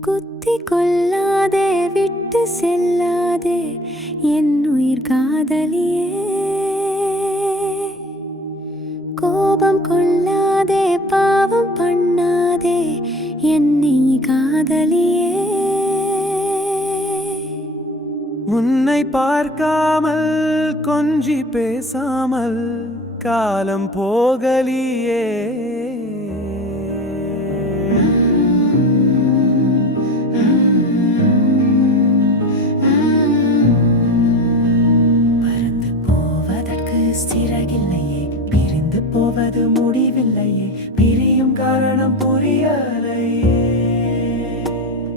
குத்தி கொள்ளாதே விட்டு செல்லாதே என் உயிர் காதலியே. கோபம் கொள்ளாதே பாவம் பண்ணாதே என்னை காதலியே. உன்னை பார்க்காமல் கொஞ்சி பேசாமல் காலம் போகலியே. சிறகில்லையே பிரிந்து போவது முடிவில்லையே. பிரியும் காரணம் புரியலையே.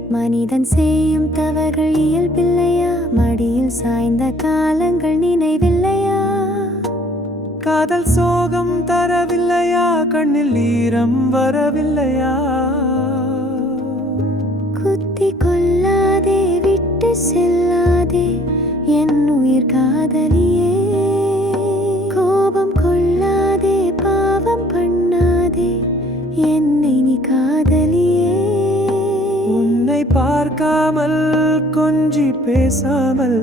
மனிதன் செய்யும் தவறுகள் இயல்பில்லையா? மடியில் சாய்ந்த காலங்கள் நினைவில்லையா? காதல் சோகம் தரவில்லையா? கண்ணில் ஈரம் வரவில்லையா? குத்தி கொள்ளாதே விட்டு செல்லாதே என் உயிர் காதலியே பார்க்காமல் கொஞ்சி பேசாமல்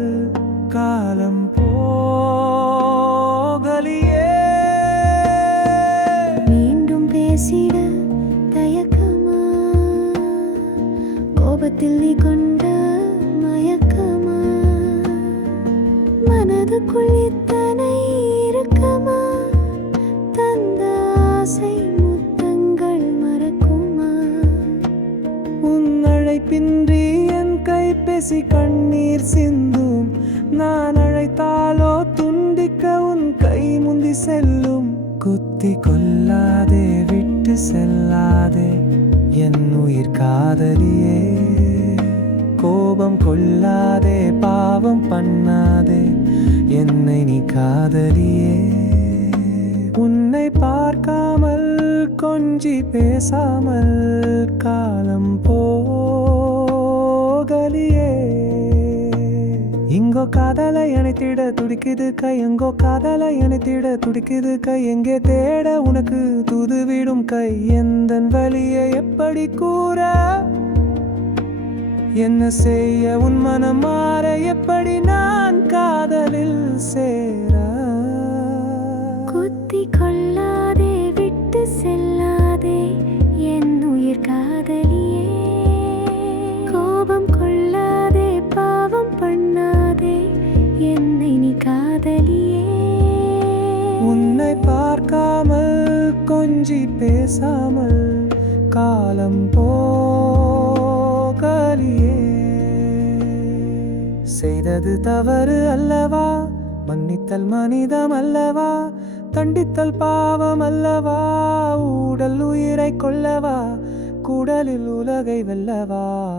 காலம் போகலியே. மீண்டும் பேசிட தயக்கமா? கோபத்தில் நீ கொண்ட மயக்கமா? மனதுக்குள் பேசி கண்ணீர் சிந்தும். நான் அழைத்தாலோ துண்டிக்க உன் கை முந்தி செல்லும். குத்தி கொல்லாதே விட்டு செல்லாதே என் உயிர் காதலியே. கோபம் கொள்ளாதே பாவம் பண்ணாதே என்னை நீ காதலியே. உன்னை பார்க்காமல் கொஞ்சி பேசாமல் கா எங்கோ காதலை அணைத்திட துடிக்குது கை எங்கோ காதலை அணைத்திட துடிக்குது கை. எங்கே தேட உனக்கு தூது விடும் கை? எந்த வழியை எப்படி கூற? என்ன செய்ய உன் மனம் மாற? எப்படி நான் காதலில் சேர? குத்தி கொள்ளாதே விட்டு செல்ல காதலியே. உன்னை பார்க்காமல் கொஞ்சி பேசாமல் காலம் போகலியே. செய்தது தவறு அல்லவா? மன்னித்தல் மனிதம் அல்லவா? தண்டித்தல் பாவம் அல்லவா? உடல் உயிரை கொள்ளவா குடலில் உலகை வெல்லவா?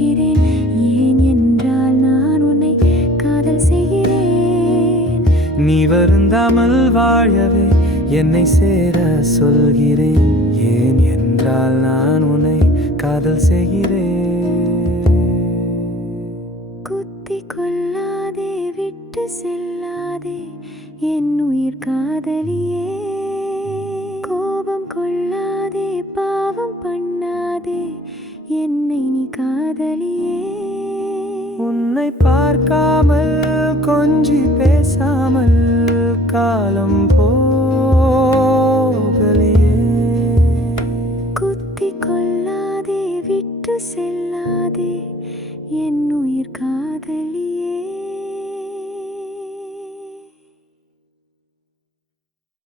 சொல்கிறேன் ஏன் என்றால் நான் உன்னை காதல் செய்கிறேன். நீ வருந்தாமல் வாழவே என்னை சேர சொல்கிறேன். ஏன் என்றால் நான் உன்னை காதல் செய்கிறேன். குத்தி கொள்ளாதே விட்டு செல்லாதே என் உயிர் காதலியே. என்னை நீ காதலியே. உன்னை பார்க்காமல் கொஞ்சி பேசாமல் காலம் போகலியே. குத்தி கொள்ளாதே விட்டு செல்லாதே என் உயிர் காதலியே.